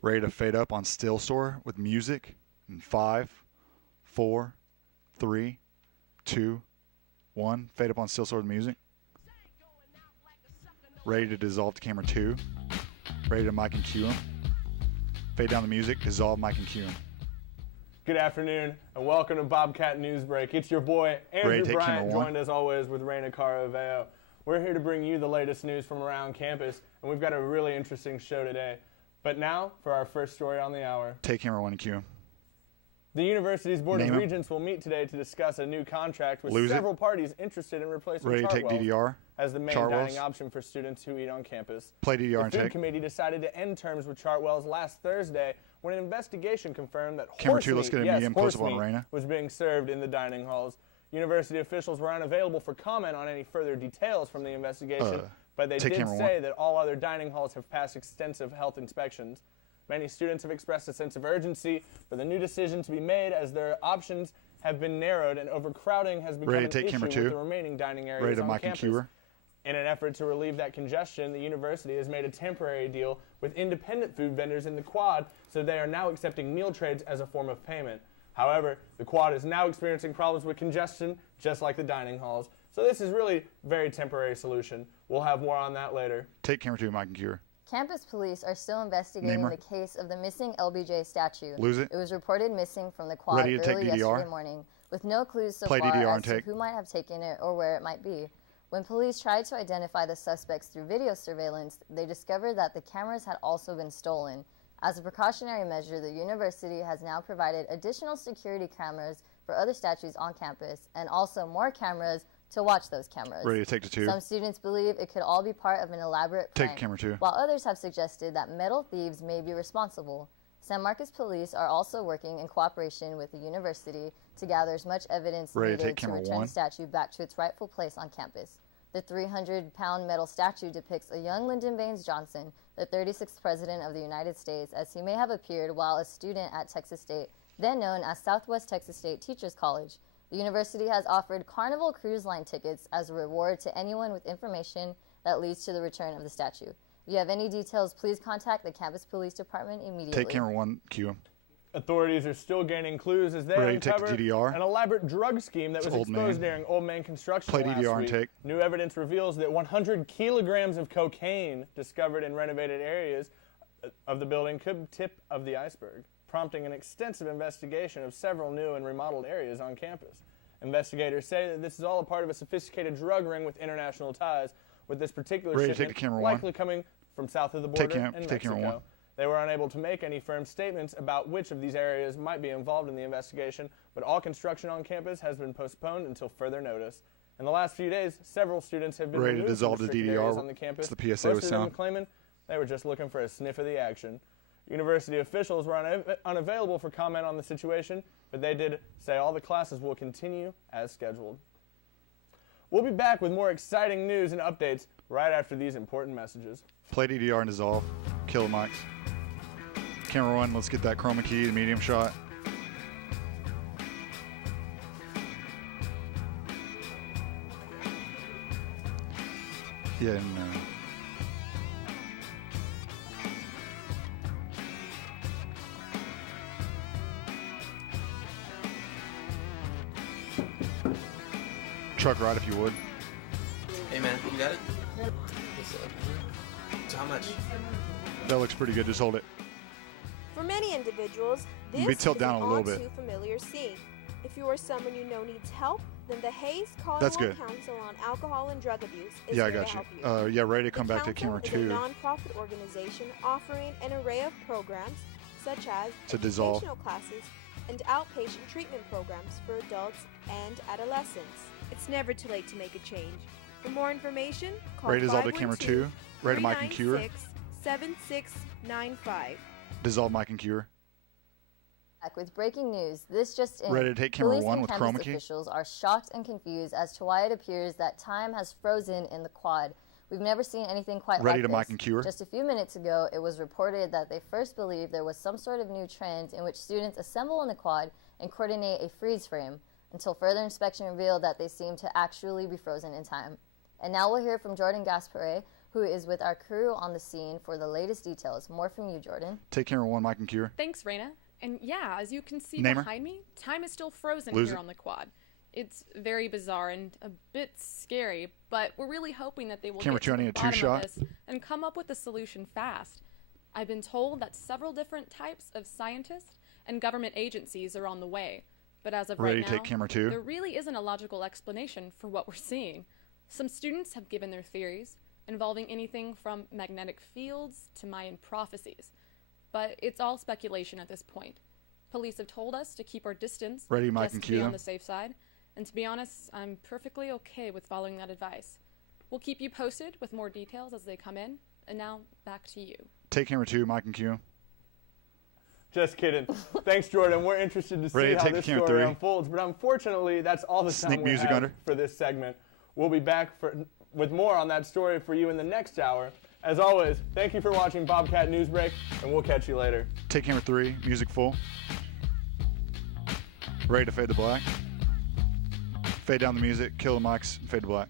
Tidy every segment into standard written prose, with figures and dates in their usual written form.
Ready to fade up on Still Store with music in 5, 4, 3, 2, 1. Fade up on Still Store with music. Ready to dissolve to camera 2. Ready to mic and cue him. Fade down the music, dissolve, mic and cue him. Good afternoon and welcome to Bobcat Newsbreak. It's your boy Andrew Bryant, joined as always with Reina Caraveo. We're here to bring you the latest news from around campus, and we've got a really interesting show today. But now for our first story on the hour. Take camera 1 and cue him. The university's Board of Regents will meet today to discuss a new contract with several parties interested in replacing Chartwells as the main dining option for students who eat on campus. Play DDR and take. The Food Committee decided to end terms with Chartwells last Thursday when an investigation confirmed that horse meat was being served in the dining halls. University officials were unavailable for comment on any further details from the investigation, but they did say that all other dining halls have passed extensive health inspections. Many students have expressed a sense of urgency for the new decision to be made as their options have been narrowed and overcrowding has become an issue with the remaining dining areas on campus. In an effort to relieve that congestion, the university has made a temporary deal with independent food vendors in the quad, so they are now accepting meal trades as a form of payment. However, the quad is now experiencing problems with congestion, just like the dining halls. So this is really a very temporary solution. We'll have more on that later. Take camera 2, Mike and Cure. Campus police are still investigating the case of the missing LBJ statue. Lose it. It was reported missing from the quad early yesterday morning, with no clues so far as to who might have taken it or where it might be. When police tried to identify the suspects through video surveillance, they discovered that the cameras had also been stolen. As a precautionary measure, the university has now provided additional security cameras for other statues on campus, and also more cameras to watch those cameras. Ready to take to 2. Some students believe it could all be part of an elaborate prank, take camera 2. While others have suggested that metal thieves may be responsible. San Marcos police are also working in cooperation with the university to gather as much evidence needed to return the statue back to its rightful place on campus. The 300-pound metal statue depicts a young Lyndon Baines Johnson, the 36th President of the United States, as he may have appeared while a student at Texas State, then known as Southwest Texas State Teachers College. The university has offered Carnival Cruise Line tickets as a reward to anyone with information that leads to the return of the statue. If you have any details, please contact the campus police department immediately. Take camera 1, cue. Authorities are still gaining clues as they uncover an elaborate drug scheme that was exposed during Old Man construction last week. New evidence reveals that 100 kilograms of cocaine discovered in renovated areas of the building could tip of the iceberg, prompting an extensive investigation of several new and remodeled areas on campus. Investigators say that this is all a part of a sophisticated drug ring with international ties, with this particular shipment likely coming from south of the border in Mexico. They were unable to make any firm statements about which of these areas might be involved in the investigation, but all construction on campus has been postponed until further notice. In the last few days, several students have been removed from restricted areas on the campus. The PSA most of them claiming they were just looking for a sniff of the action. University officials were unavailable for comment on the situation, but they did say all the classes will continue as scheduled. We'll be back with more exciting news and updates right after these important messages. Play DDR and dissolve. Kill the mics. Camera 1, let's get that chroma key, the medium shot. Yeah, and truck right if you would. Hey man, you got it? What's up? So how much? That looks pretty good, just hold it. For many individuals, this is an all-too familiar scene. If you are someone you know needs help, then the Hayes Caldwell Council on Alcohol and Drug Abuse is here to help you. Yeah, ready to come back to camera 2. The council is a non-profit organization offering an array of programs such as educational classes and outpatient treatment programs for adults and adolescents. It's never too late to make a change. For more information, call 512-396-7695. Dissolve mic and cure. Back with breaking news. This just in. Ready to take camera 1 with chroma key. Officials are shocked and confused as to why it appears that time has frozen in the quad. We've never seen anything quite like this. Ready to mic and cure. Just a few minutes ago, it was reported that they first believed there was some sort of new trend in which students assemble in the quad and coordinate a freeze frame, until further inspection revealed that they seem to actually be frozen in time. And now we'll hear from Jordan Gaspare, who who is with our crew on the scene for the latest details. More from you, Jordan. Take camera 1, Mike and Kira. Thanks, Raina. And yeah, as you can see behind me, time is still frozen here on the quad. It's very bizarre and a bit scary, but we're really hoping that they will get to the bottom of this and come up with a solution fast. I've been told that several different types of scientists and government agencies are on the way, but as of right now, there really isn't a logical explanation for what we're seeing. Some students have given their theories, involving anything from magnetic fields to Mayan prophecies, but it's all speculation at this point. Police have told us to keep our distance, just to be on the safe side, and to be honest, I'm perfectly okay with following that advice. We'll keep you posted with more details as they come in, and now back to you. Take camera 2, Mike and Q. Just kidding. Thanks, Jordan. We're interested to see how this story unfolds, but unfortunately, that's all the time we have for this segment. We'll be back with more on that story for you in the next hour. As always, thank you for watching Bobcat Newsbreak, and we'll catch you later. Take camera 3, music full. Ready to fade to black. Fade down the music, kill the mics, and fade to black.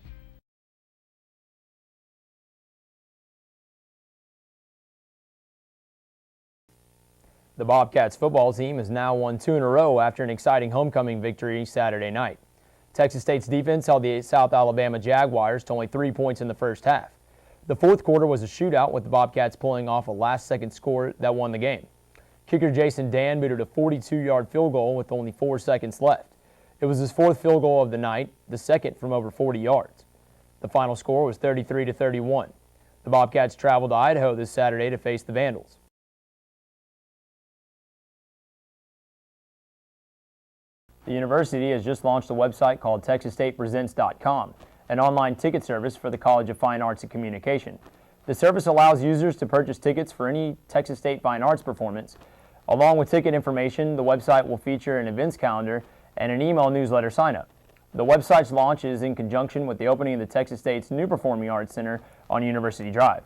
The Bobcats football team has now won 2 in a row after an exciting homecoming victory Saturday night. Texas State's defense held the South Alabama Jaguars to only 3 points in the first half. The fourth quarter was a shootout, with the Bobcats pulling off a last-second score that won the game. Kicker Jason Dan booted a 42-yard field goal with only 4 seconds left. It was his 4th field goal of the night, the second from over 40 yards. The final score was 33-31. The Bobcats traveled to Idaho this Saturday to face the Vandals. The university has just launched a website called TexasStatePresents.com, an online ticket service for the College of Fine Arts and Communication. The service allows users to purchase tickets for any Texas State Fine Arts performance. Along with ticket information, the website will feature an events calendar and an email newsletter sign-up. The website's launch is in conjunction with the opening of the Texas State's new Performing Arts Center on University Drive.